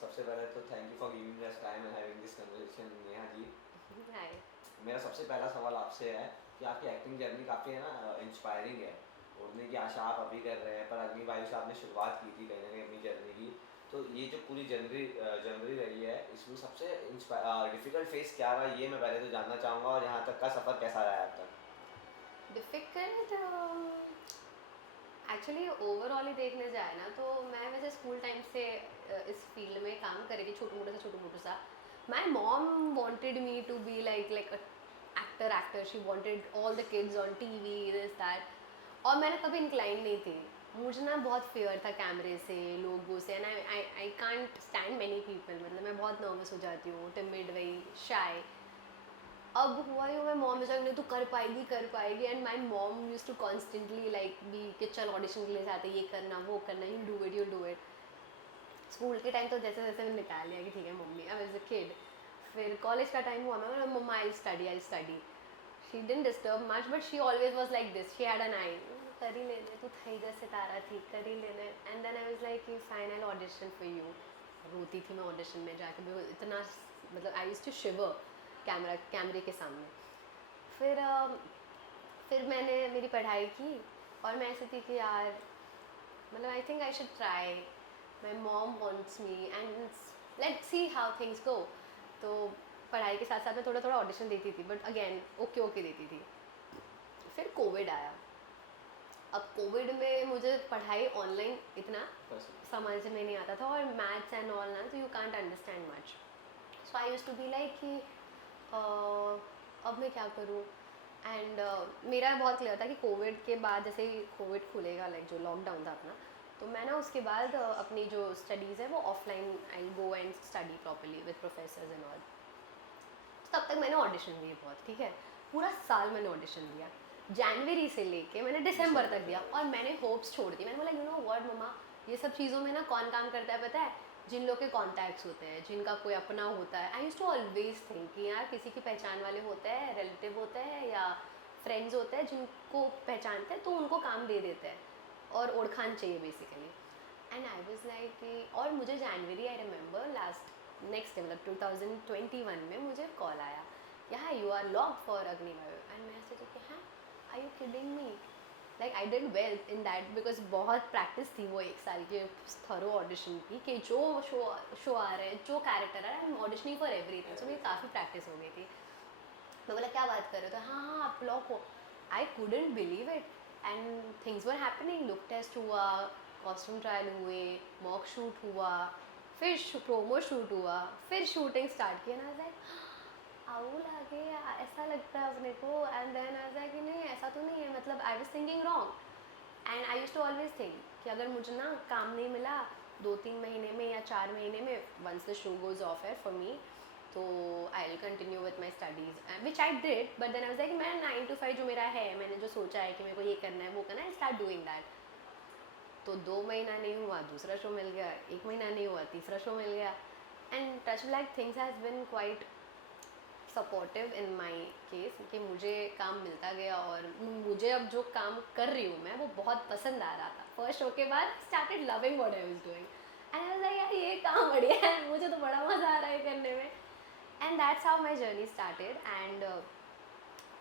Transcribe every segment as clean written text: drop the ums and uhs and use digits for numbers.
सबसे पहले तो thank you for giving us time and having this conversation Neha ji. Hi. मेरा सबसे पहला सवाल आपसे है कि आपकी एक्टिंग जर्नी काफ़ी है ना इंस्पायरिंग है। उड़ने की आशा आप अभी कर रहे हैं, पर अग्निवायु से आपने शुरुआत की थी कहीं ना कहीं अपनी जर्नी की। तो ये जो पूरी जर्नी रही है, इसमें सबसे डिफ़िकल्ट फेस क्या रहा, ये मैं पहले तो जानना चाहूँगा, और यहाँ तक का सफ़र कैसा रहा है अब तक। डिफ़िकल्ट एक्चुअली ओवरऑल ही देखने जाए ना तो मैं वैसे स्कूल टाइम से इस फील्ड में काम कर रही थी, छोटू मोटू सा। My mom wanted me to be like actor she wanted all the kids on TV this that. और मैंने कभी इंक्लाइन नहीं थी। मुझे ना बहुत फेयर था कैमरे से, लोगों से, and I can't stand many people. मतलब मैं बहुत नर्वस हो जाती हूँ, टिमिड, वही शाय। अब हुआ ही मैं मॉम से नहीं, तू कर पाएगी। And my mom use to constantly like be कि चल ऑडिशन के लिए जाते, ये करना वो करना, यू डू इट। स्कूल के टाइम तो जैसे जैसे मैंने निकाल लिया कि ठीक है मम्मी, अब एज अ किड। फिर कॉलेज का टाइम हुआ, मैं मम्मा I study. She didn't disturb much but she always was like this, she had an eye, कर ही लेने, तू थई द सितारा थी, कर ही लेने। And then I was like final audition for you. रोती थी मैं ऑडिशन में जाके, बिकॉज इतना, मतलब आई यूज्ड टू शिवर कैमरे के सामने। फिर फिर मैंने मेरी पढ़ाई की, और मैं ऐसी थी कि यार, मतलब I think I should try, my mom wants me and let's see how things go. तो पढ़ाई के साथ साथ मैं थोड़ा थोड़ा ऑडिशन देती थी, बट अगेन ओके ओके देती थी। फिर कोविड आया। अब कोविड में मुझे पढ़ाई ऑनलाइन इतना समझ में नहीं आता था, और मैथ्स एंड ऑल ना, तो you can't understand much. So I used to be like कि अब मैं क्या करूँ। एंड मेरा बहुत क्लियर था कि कोविड के बाद जैसे ही कोविड खुलेगा, लाइक जो लॉकडाउन था अपना, तो मैं ना उसके बाद अपनी जो स्टडीज़ है वो offline I go and study properly with professors and all. तब तक मैंने ऑडिशन दिए बहुत, ठीक है, पूरा साल मैंने ऑडिशन दिया। जनवरी से लेके मैंने दिसंबर तक दिया, और मैंने होप्स छोड़ दी। मैंने बोला यू नो व्हाट मम्मा, ये सब चीज़ों में ना कौन काम करता है पता है? जिन लोग के कॉन्टैक्ट्स होते हैं, जिनका कोई अपना होता है। आई यूज टू ऑलवेज थिंक कि यार किसी की पहचान वाले होते हैं, रिलेटिव होते हैं या फ्रेंड्स होते हैं जिनको पहचानते हैं, तो उनको काम दे देते हैं, और ओढ़खान चाहिए basically. And I was like, और मुझे जनवरी आई रिमेंबर लास्ट नेक्स्ट मतलब 2021 में मुझे कॉल आया, यहाँ you are lock for Agnivayu. And मैं ऐसे कि हाँ, I you kidding me? Like I did well in that, because बहुत प्रैक्टिस थी वो एक साल के थरो ऑडिशन की, कि जो शो आ रहे हैं, जो कैरेक्टर आ रहा है, I am auditioning for everything. So मेरी काफ़ी प्रैक्टिस हो गई थी। मैं बोला क्या बात कर रहे हो? तो हाँ हाँ आप लॉक हो। I couldn't believe it. And things were happening, look test हुआ, कॉस्ट्यूम ट्रायल हुए, मॉक शूट हुआ, फिर प्रोमो शूट हुआ, फिर शूटिंग स्टार्ट किया ना। आओ लगे, ऐसा लगता है अपने को। एंड देन ऐसा कि नहीं, ऐसा तो नहीं है, मतलब I was thinking wrong. And I use to always think कि अगर मुझे ना काम नहीं मिला 2-3 महीने में या 4 महीने में, once the show goes off है फॉर मी, तो I will continue with my studies, which I did. But then I was like मैं 9 to 5 जो मेरा है, मैंने जो सोचा है कि मेरे को ये करना है वो करना है, आई स्टार्ट डूइंग दैट। तो 2 महीना नहीं हुआ, दूसरा शो मिल गया, 1 महीना नहीं हुआ, तीसरा शो मिल गया। And touch like things has been quite supportive in my case, कि मुझे काम मिलता गया, और मुझे अब जो काम कर रही हूँ मैं, वो बहुत पसंद आ रहा था। फर्स्ट शो के बाद started loving what I was doing, and I was like यार ये काम बढ़िया है, मुझे तो बड़ा मज़ा आ रहा है करने में। And that's how my journey started. And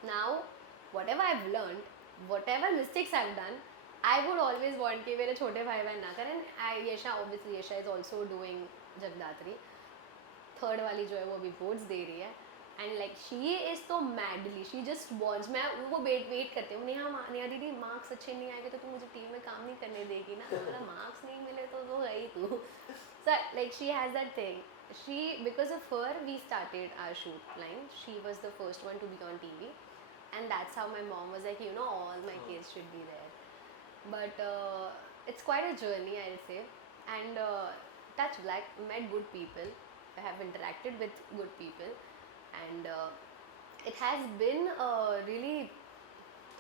now what ever I have learn, what ever mistakes I have done, I would always want कि मेरे छोटे भाई बहन ना करें। आई Yasha, obviously Yasha is also doing Jagadhatri, third वाली जो है वो अभी बोर्ड्स दे रही है। एंड लाइक शी इज़ तो मैडली, शी जस्ट वॉन्ट्स, मैं वो वेट करती हूँ, नेहा दीदी मार्क्स अच्छे नहीं आएंगे तो तू मुझे टीम में काम नहीं करने देगी ना? मेरा मार्क्स नहीं मिले तो गई तू। So like she has that thing, she, because of her we started our shoot line, she was the first one to be on TV. And that's how my mom was like you know all my kids should be there. But it's quite a journey, I'll say. And touch black, met good people, I have interacted with good people, and it has been really,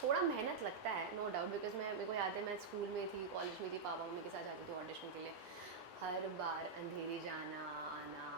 थोड़ा मेहनत लगता है no doubt, because मेरे को याद है मैं school में थी, कॉलेज में थी, पापा मम्मी के साथ जाती थी ऑडिशन के लिए, हर बार अंधेरी जाना आना,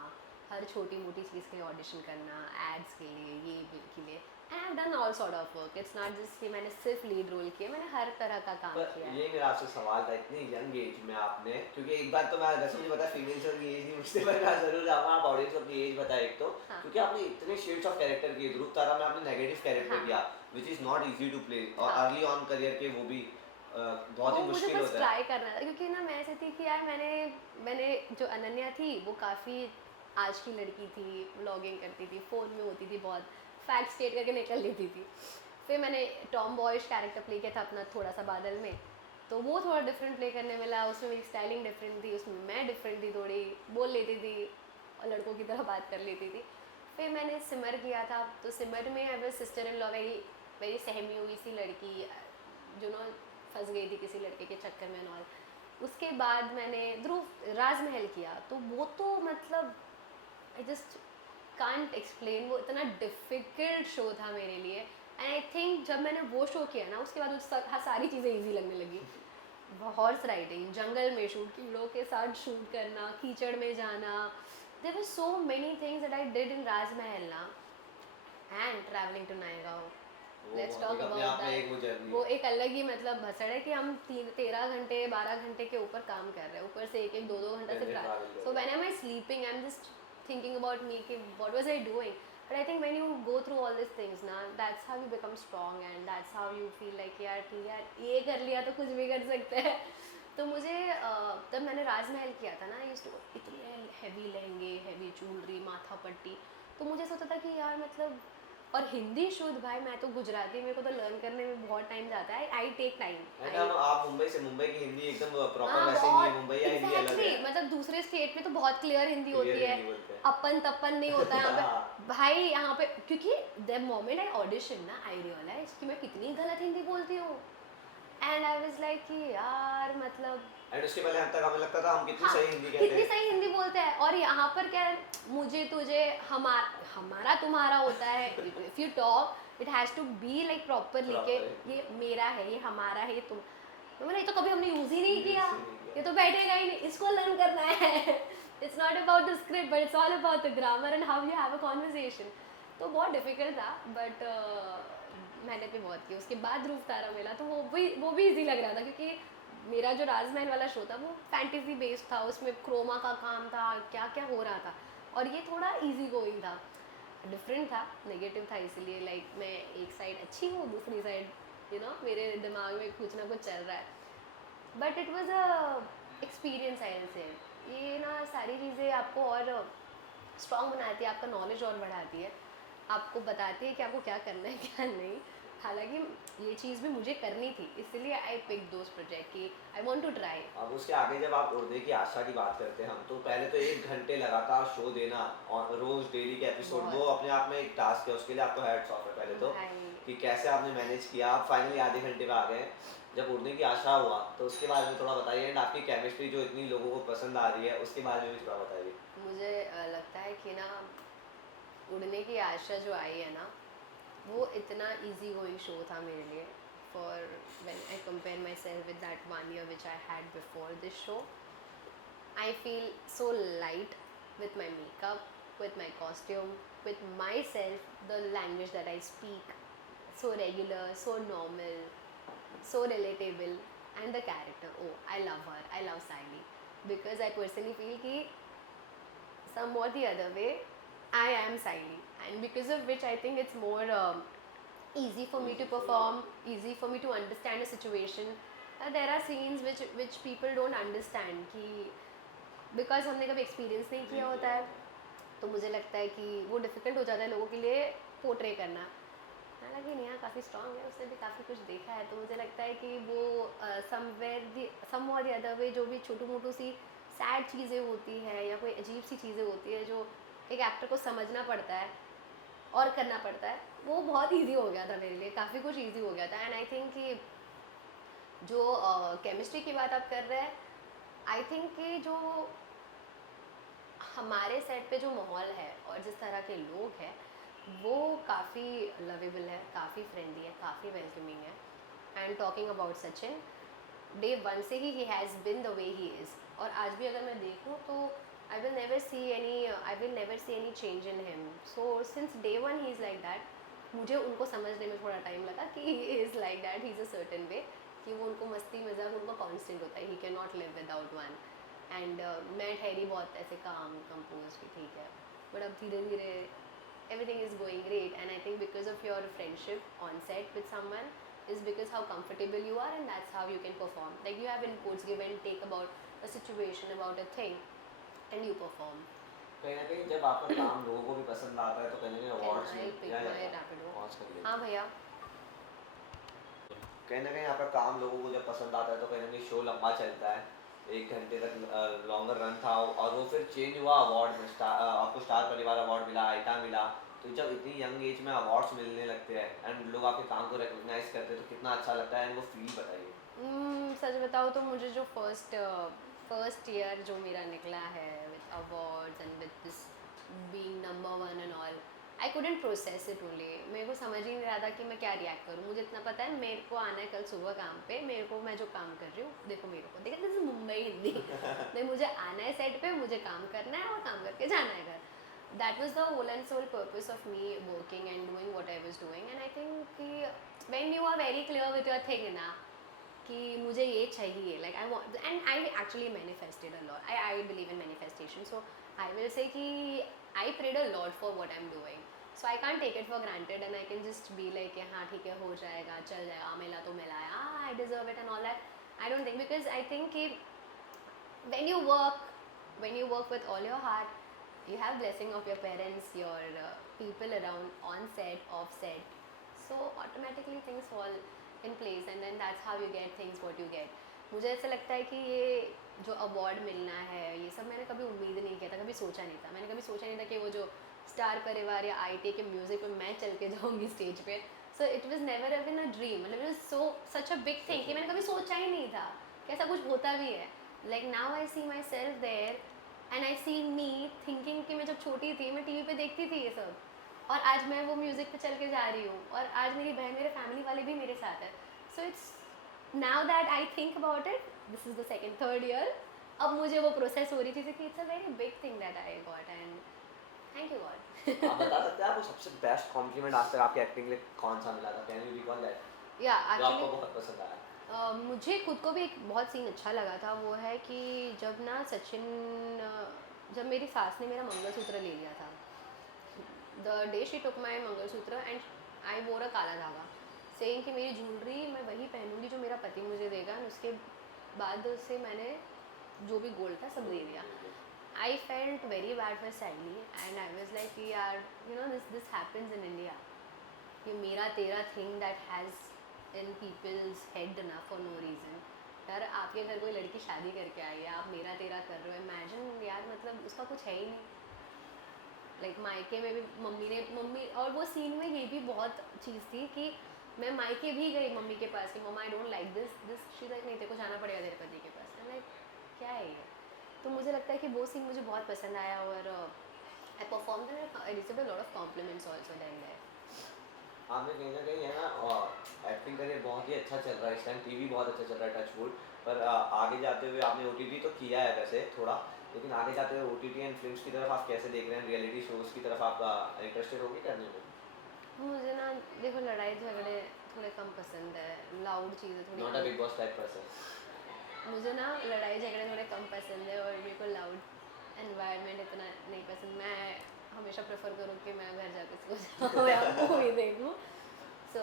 हर छोटी मोटी चीज़ के लिए ऑडिशन करना, एड्स के लिए, ये के लिए, and I have done all sort of work. It's not just कि मैंने सिर्फ लीड रोल किया, मैंने हर तरह का काम पर किया है। ये मेरा आपसे सवाल था, इतनी यंग एज में आपने, क्योंकि एक बात तो मैं वैसे मुझे पता है फीमेल्स की एज नहीं पूछते, पर मैं जरूर जाऊँगा, आप ऑडियंस को अपनी एज बताएं एक तो, हाँ क्योंकि आपने इतने शेड्स ऑफ कैरेक्टर किए, ध्रुव तारा में आपने नेगेटिव कैरेक्टर हाँ किया which is not easy to play, और हाँ, अर्ली ऑन करियर के वो भी बहुत ही वो मुझे मुश्किल बस होता है। ट्राई करना था, क्योंकि ना मैं ऐसे थी कि यार मैंने जो अनन्या थी वो काफ़ी आज की लड़की थी, व्लॉगिंग करती थी, फ़ोन में होती थी बहुत, फैक्ट स्टेट करके निकल लेती थी। फिर मैंने टॉम बॉयज कैरेक्टर प्ले किया था अपना थोड़ा सा बादल में, तो वो थोड़ा डिफरेंट प्ले करने मिला, उसमें मेरी स्टाइलिंग डिफरेंट थी, उसमें मैं डिफरेंट थी, थोड़ी बोल लेती थी और लड़कों की तरह बात कर लेती थी। फिर मैंने सिमर किया था, तो सिमर में I was sister in law, very very सहमी हुई सी लड़की जो ना फंस गई थी किसी लड़के के चक्कर में और उसके बाद मैंने ध्रुव राजमहल किया, तो वो तो मतलब आई जस्ट कांट एक्सप्लेन, वो इतना डिफ़िकल्ट शो था मेरे लिए। एंड आई थिंक जब मैंने वो शो किया ना उसके बाद सारी चीज़ें ईजी लगने लगी। हॉर्स राइडिंग, जंगल में शूट, कीड़ों के साथ शूट करना, कीचड़ में जाना, there were so many things that I did in Rajmahal ना, एंड ट्रैवलिंग टू नायगांव, वो लेट्स बहुत टॉक एक अपने अबाउट आप में एक दैट। वो जर्नी वो है। एक अलग ही मतलब भसड़ है कि हम 13 घंटे 12 घंटे के ऊपर काम कर रहे हैं, ऊपर से एक एक दो दो घंटा से पहले ट्रैवल कर सो रहे when am I sleeping I am just thinking about me कि what was I doing, but I think when you go through all this things ना, that's how you become strong and that's how you feel like यार ठीक है यार ये कर लिया तो कुछ भी कर सकते हैं। तो मुझे तब मैंने राजमहल किया था ना, यूज्ड टू इतने हैवी लहंगे, हैवी ज्वेलरी, माथा पट्टी, तो मुझे सोचा था कि यार मतलब, और हिंदी शुद्ध भाई, मैं तो गुजराती, मेरे को तो लर्न करने में बहुत टाइम जाता है, I take time and I. हम आप मुंबई से, मुंबई की हिंदी एकदम प्रॉपर हाँ वैसे नहीं है, बहुत मुंबई या हिंदी अलग एग्जैक्टली है, मतलब दूसरे स्टेट में तो बहुत क्लियर हिंदी क्लियर होती है, हिंदी बोलते हैं। अपन तप्पन नहीं होता है यहाँ हाँ, पे भाई, यहाँ पे क्योंकि द मोमेंट आई ऑडिशन ना आई रियलाइज कि मैं कितनी गलत हिंदी बोलती हूँ, एंड आई वाज लाइक कि यार मतलब एंड उसके पहले हम तक हमें लगता था हम कितनी हाँ सही हिंदी कहते कितनी हैं। सही हिंदी बोलते हैं, और यहाँ पर क्या है, मुझे तुझे हमारा तुम्हारा होता है, if you talk it has to be like properly के प्रॉपर ये मेरा है, ये हमारा है, ये तुम, तो मैंने ये तो कभी हमने यूज़ ही नहीं किया, हिंदी ये तो बैठेगा ही नहीं, इसको लर्न करना है। It's not about the script but it's all about the grammar and how you have a conversation. तो बहुत डिफिकल्ट था बट मेहनत भी बहुत की। उसके बाद ध्रुव तारा मिला तो वो भी इजी लग रहा था, क्योंकि मेरा जो राजमहल वाला शो था वो फैंटेसी बेस्ड था, उसमें क्रोमा का काम था, क्या क्या हो रहा था, और ये थोड़ा इजी गोइंग था, डिफरेंट था, नेगेटिव था, इसलिए लाइक मैं एक साइड अच्छी हूँ, दूसरी साइड मेरे दिमाग में कुछ ना कुछ चल रहा है, but it was a experience I से। ये ना सारी चीज़ें आपको और स्ट्रॉन्ग बनाती है, आपका नॉलेज और बढ़ाती है, आपको बताती है कि आपको क्या करना है क्या नहीं। हालांकि ये चीज़ भी मुझे करनी थी, इसलिए आई पिक दोज प्रोजेक्ट कि आई वांट टू ट्राई। अब उसके आगे जब आप उड़ने की आशा की बात करते हैं हम, तो पहले तो 1 घंटे लगातार शो देना और रोज डेली के एपिसोड, वो बहुत अपने आप में एक टास्क है, उसके लिए आपको हैट्स ऑफ है पहले तो, भाई, कि कैसे आपने मैनेज किया, आप फाइनली आधे घंटे में आ गए। जब उड़ने की आशा हुआ तो उसके बारे में थोड़ा बताइए, एंड आपकी केमिस्ट्री जो इतनी लोगों को पसंद आ रही है उसके बारे में भी थोड़ा बताइए। मुझे लगता है कि ना उड़ने की आशा जो आई है ना, वो इतना इजी गोइंग शो था मेरे लिए, for when I compare my self with that 1 year which I had before this show, I feel so light with my makeup, with my costume, with myself, the language that I speak, so regular, so normal, so relatable, and the character. Oh, I love her. I love Sally because I personally feel कि some or the other way, I am Sally, and because of which I think it's more easy for me to perform, easy for me to understand a situation. There are scenes which people don't understand कि because हमने कभी experience नहीं किया होता है, तो मुझे लगता है कि वो डिफ़िकल्ट हो जाता है लोगों के लिए पोर्ट्रे करना। हालांकि नेहा काफ़ी स्ट्रांग है, उसने भी काफ़ी कुछ देखा है, तो मुझे लगता है कि वो सम और द अदर वे जो भी छोटू मोटू सी सैड चीज़ें होती है या कोई अजीब सी चीज़ें होती है जो एक एक्टर को समझना पड़ता है और करना पड़ता है, वो बहुत ईजी हो गया था मेरे लिए, काफ़ी कुछ ईजी हो गया था। एंड आई थिंक कि जो केमिस्ट्री की बात आप कर रहे हैं, आई थिंक कि जो हमारे सेट पे जो माहौल है और जिस तरह के लोग हैं वो काफ़ी लवेबल है, काफ़ी फ्रेंडली है, काफ़ी वेलकमिंग है। And talking about Sachin, day 1 से he has been the way he is, और आज भी अगर मैं देखूँ तो I will never I will never see any change in him. So since day one he is like that. मुझे उनको समझने में थोड़ा टाइम लगा कि he is like that, he is a certain way, कि वो उनको मस्ती मजाक उनको कांस्टेंट होता है, he cannot live without one. And मैं ठहरी बहुत ऐसे काम कंपोज की ठीक है, बट अब धीरे धीरे everything is going great. And I think because of your friendship on set with someone is because how comfortable you are, and that's how you can perform. Like you have inputs, give and take about a situation, about a thing, and you perform. कहीं ना कहीं जब आपका काम लोगों को भी पसंद आता है तो कहीं ना कहीं awards I'll pick mill my जाता Rapido. पहुंच कर लिए हाँ भैया. कहीं ना कहीं आपका काम लोगों को जब पसंद आता है तो कहीं ना कहीं शो लंबा चलता है, 1 घंटे तक लॉन्गर रन था और वो फिर चेंज हुआ अवार्ड में, आपको स्टार परिवार अवार्ड मिला, आइटा मिला। तो जब इतनी यंग एज में अवार्ड्स मिलने लगते हैं एंड लोग आपके काम को रिकॉग्नाइज करते हैं तो कितना अच्छा लगता है, एंड वो फील बताइए। सच बताओ तो मुझे जो फर्स्ट ईयर जो मेरा निकला है with awards and with this being number 1 and all, I couldn't process it only. मेरे को समझ ही नहीं रहा था कि मैं क्या रिएक्ट करूँ। मुझे इतना पता है मेरे को आना है कल सुबह काम पे, मेरे को मैं जो काम कर रही हूँ देखो दिस इज मुंबई हिंदी नहीं, मुझे आना है सेट पे, मुझे काम करना है और काम करके जाना है घर। That was the whole and soul purpose of me working and doing what I was doing. And I think कि when you are very clear with your thing ना कि मुझे ये चाहिए, like I want, and I actually manifested a lot, I believe in manifestation, so I will say कि I prayed a lot for what I am doing, so I can't take it for granted and I can just be like हाँ ठीक है हो जाएगा चल जाएगा, मिला तो मिला है, I deserve it and all that. I don't think, because I think कि when you work with all your heart, you have blessing of your parents, your people around, on set, off set, so automatically things fall in place and then that's how you get things what you get. मुझे ऐसा लगता है कि ये जो award मिलना है ये सब मैंने कभी उम्मीद नहीं किया था, कभी सोचा नहीं था। मैंने कभी सोचा नहीं था कि वो जो स्टार परिवार या आईटी के म्यूजिक में मैं चल के जाऊँगी स्टेज पे। So it was never even a dream, मतलब it was so such a big thing कि मैंने कभी सोचा ही नहीं था कि ऐसा कुछ होता भी है। Like now I see myself there and I see me thinking कि मैं जब छोटी थी मैं टीवी पे देखती थी ये सब, और आज मैं वो म्यूज़िक पे चल के जा रही हूँ और आज मेरी बहन मेरे फैमिली वाले भी मेरे साथ है। So it's now that I think about it, this is the second third year, अब मुझे वो प्रोसेस हो रही थी कि it's a very big thing that I got and thank you God. आप बता सकते हैं आपको सबसे बेस्ट कॉम्प्लीमेंट आज तक आपकी एक्टिंग के लिए कौन सा मिला था? कैन यू रिकॉल दैट या जो आपको एक्चुअली बहुत पसंद आया? मुझे खुद को भी एक बहुत सीन अच्छा लगा था, वो है कि जब ना सचिन जब मेरी सास ने मेरा मंगलसूत्र ले लिया था, the day she took my mangalsutra and I वोर अ काला धागा सेइंग कि मेरी ज्वेलरी मैं वही पहनूंगी जो मेरा पति मुझे देगा, और उसके बाद से मैंने जो भी गोल्ड था सब दे दिया। I felt very bad for sadly and I was like यार you know this happens in India, ये मेरा तेरा thing that has in people's head ना फॉर नो रीज़न। यार आपके घर कोई लड़की शादी करके आई है, आप मेरा तेरा कर रहे हो, इमेजिन यार, मतलब उसका कुछ है ही नहीं। लाइक मायके में भी मम्मी और वो सीन में ये भी बहुत चीज़ थी कि मैं मायके भी गई मम्मी के पास कि mama I don't like this she like नहीं तेरे को जाना पड़ेगा तेरे पति के पास। लाइक क्या है ये? तो मुझे लगता है कि वो सीन मुझे बहुत पसंद आया और I perform I received a lot of compliments also then there. आपने कहीं ना कहीं है ना एक्टिंग करियर बहुत ही अच्छा चल रहा है इस टाइम, टीवी बहुत अच्छा चल रहा है टच वुड, पर आगे जाते हुए आपने ओटीटी तो किया है वैसे थोड़ा, लेकिन आगे जाते हुए ओटीटी एंड फिल्म्स की तरफ आप कैसे देख रहे हैं? रियलिटी शोज़ की तरफ आप इंटरेस्टेड होगी करने में? मुझे ना देखो लड़ाई झगड़े थोड़े कम पसंद है, लाउड चीज़ें थोड़ी not a big boss type person? मुझे ना लड़ाई झगड़े थोड़े कम पसंद है और मेरे को लाउड एनवायरनमेंट इतना नहीं पसंद। मैं हमेशा प्रेफर करूँ कि मैं घर जाके सो जाऊँ या मूवी देखूँ। So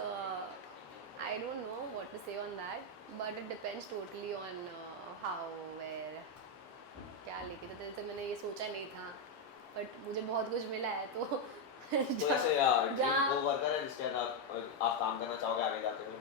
I don't know what to say on that, but it depends totally on how where क्या लेके, तो जैसे मैंने ये सोचा नहीं था बट मुझे बहुत कुछ मिला है तो कोई ऐसे ड्रीम को वर्कर है जिसके साथ आप काम करना चाहोगे आगे जाते हुए?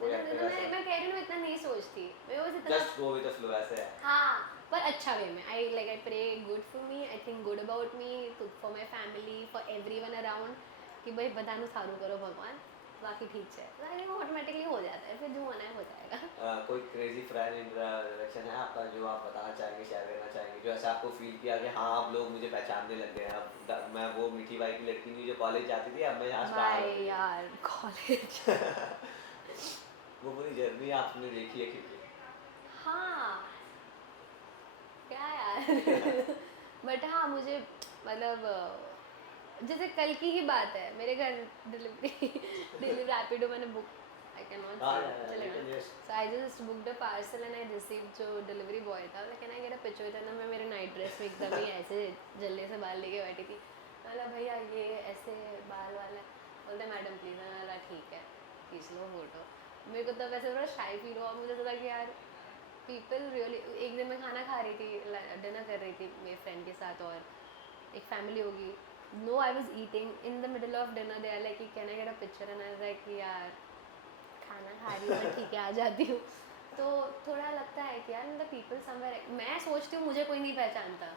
कोई एक्टर ऐसा? मैं कह रही हूँ इतना नहीं सोचती मैं, बस इतना just go with the flow ऐसे है? हाँ, पर अच्छा वे में। I like I pray good for me, I think good about me, for my family, for everyone around कि भाई बतानु सारू करो भगवान, बाकी ठीक है। तो आई थिंक ऑटोमेटिकली हो जाता है, फिर जो होना है हो जाएगा। कोई क्रेजी फ्रेंड इंट्रोडक्शन है आपका जो आप बताना चाहेंगे, शेयर करना चाहेंगे, जो ऐसा आपको फील किया कि हाँ अब लोग मुझे पहचानने लग गए हैं, अब मैं वो मीठी बाई की लड़की नहीं जो कॉलेज जाती थी, अब मैं यहाँ स्टार बाय यार कॉलेज वो पूरी जर्नी आपने देखी है क्योंकि हाँ क्या यार बट मुझे मतलब जैसे कल की ही बात है, मेरे घर डिलीवरी रैपिडो मैंने बुक, आई कैन नॉट हाँ, से चलेगा ना, yes. So I just booked a parcel and I receive, जो डिलीवरी बॉय था, can I get a picture with, मैं मेरे नाइट ड्रेस में एकदम ही ऐसे जल्दी से बाल लेके बैठी थी, मतलब भैया ये ऐसे बाल वाला, बोलते मैडम प्लीज़, मैंने ठीक है खींच लो फोटो। मेरे को तब वैसे थोड़ा शाई फील हुआ, मुझे लगा कि यार पीपल रियली, एक दिन मैं खाना खा रही थी, डिनर कर रही थी मेरे फ्रेंड के साथ और एक फैमिली होगी, no I was eating in the middle of dinner, they are like can I get a picture, and I was like यार खाना खा रही हूँ मैं, ठीक है आ जाती हूँ। तो थोड़ा लगता है कि यार मतलब पीपल समवेयर, मैं सोचती हूँ मुझे कोई नहीं पहचानता,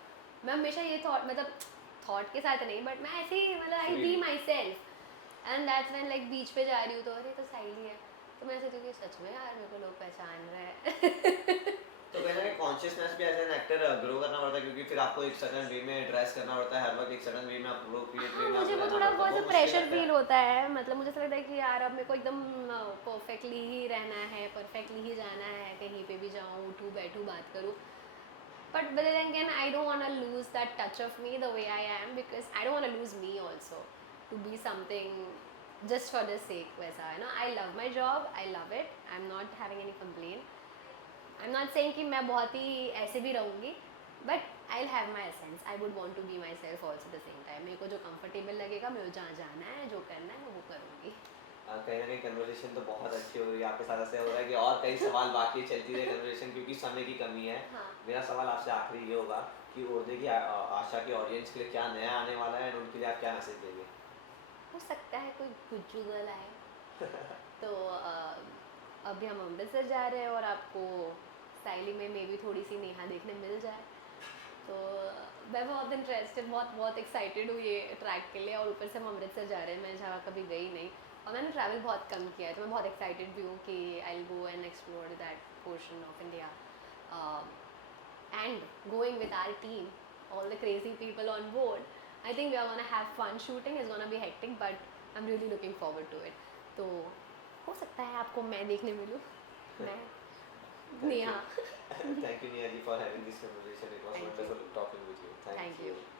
मैं हमेशा ये थॉट, मतलब थॉट के साथ नहीं, बट मैं ऐसे ही मतलब I be myself, and that's when like beach पे जा रही हूँ तो अरे तो साइली है, तो मैं सोचती हूँ कि सच में यार मेरे को लोग पहचान रहे हैं। तो कहीं ना कहीं कॉन्शियसनेस भी एज एन एक्टर ग्रो करना पड़ता है, क्योंकि फिर आपको एक सर्टेन वे में ड्रेस करना पड़ता है हर वक्त, एक सर्टेन वे में अप्रोप्रिएट वे हाँ, में मुझे आपको वो रहना थोड़ा पड़ता है, बहुत वो सा मुश्किल प्रेशर लगता फील है। होता है, मतलब मुझे ऐसा लगता है कि यार अब मेरे को एकदम परफेक्टली ही रहना है, परफेक्टली ही जाना है, कहीं पे भी जाऊँ उठूँ बैठूँ बात करूँ, but then again I don't want to lose that touch of me the way I am, because I don't want to lose me also to be something just for the sake, वैसा है ना, I love my job, I love it, I'm not having any complaint, I'm not saying कि मैं बहुत ही ऐसे भी रहूँगी, but I'll have my essence, I would want to be myself also at the same time, मेरे को जो comfortable लगेगा, मेरे को जहाँ जाना है, जो करना है मैं वो करूँगी। कहीं ना कहीं कन्वर्सेशन तो बहुत अच्छी हो रही है आपके साथ, ऐसे हो रहा है कि और कई सवाल बाकी है, चलती रहे कन्वर्सेशन, क्योंकि समय की कमी है। हाँ, मेरा सवाल आपसे आखिरी ये होगा कि उर्दू की आशा की ऑडियंस के लिए क्या नया आने वाला है, और उनके लिए आप क्या मैसेज देंगे? हो सकता है कोई गुज्जू गर्ल आए, तो अभी हम अमृतसर जा रहे हैं और आपको साइली में मे भी थोड़ी सी नेहा देखने मिल जाए, तो मैं बहुत इंटरेस्टेड, बहुत बहुत एक्साइटेड हूँ ये ट्रैक के लिए, और ऊपर से हम अमृतसर जा रहे हैं, मैं जहाँ कभी गई नहीं और मैंने ट्रैवल बहुत कम किया है, तो मैं बहुत एक्साइटेड भी हूँ कि I will go and explore that portion of India, and going with our team, all the crazy people on board, I think we are gonna have fun shooting. It's gonna be hectic, but I'm really looking forward to it. तो हो सकता है आपको मैं देखने मिलूँ, मैं Thank you. Neha. Thank you, Neha ji, for having this conversation. It was Thank you. wonderful talking with you. Thank Thank you. you.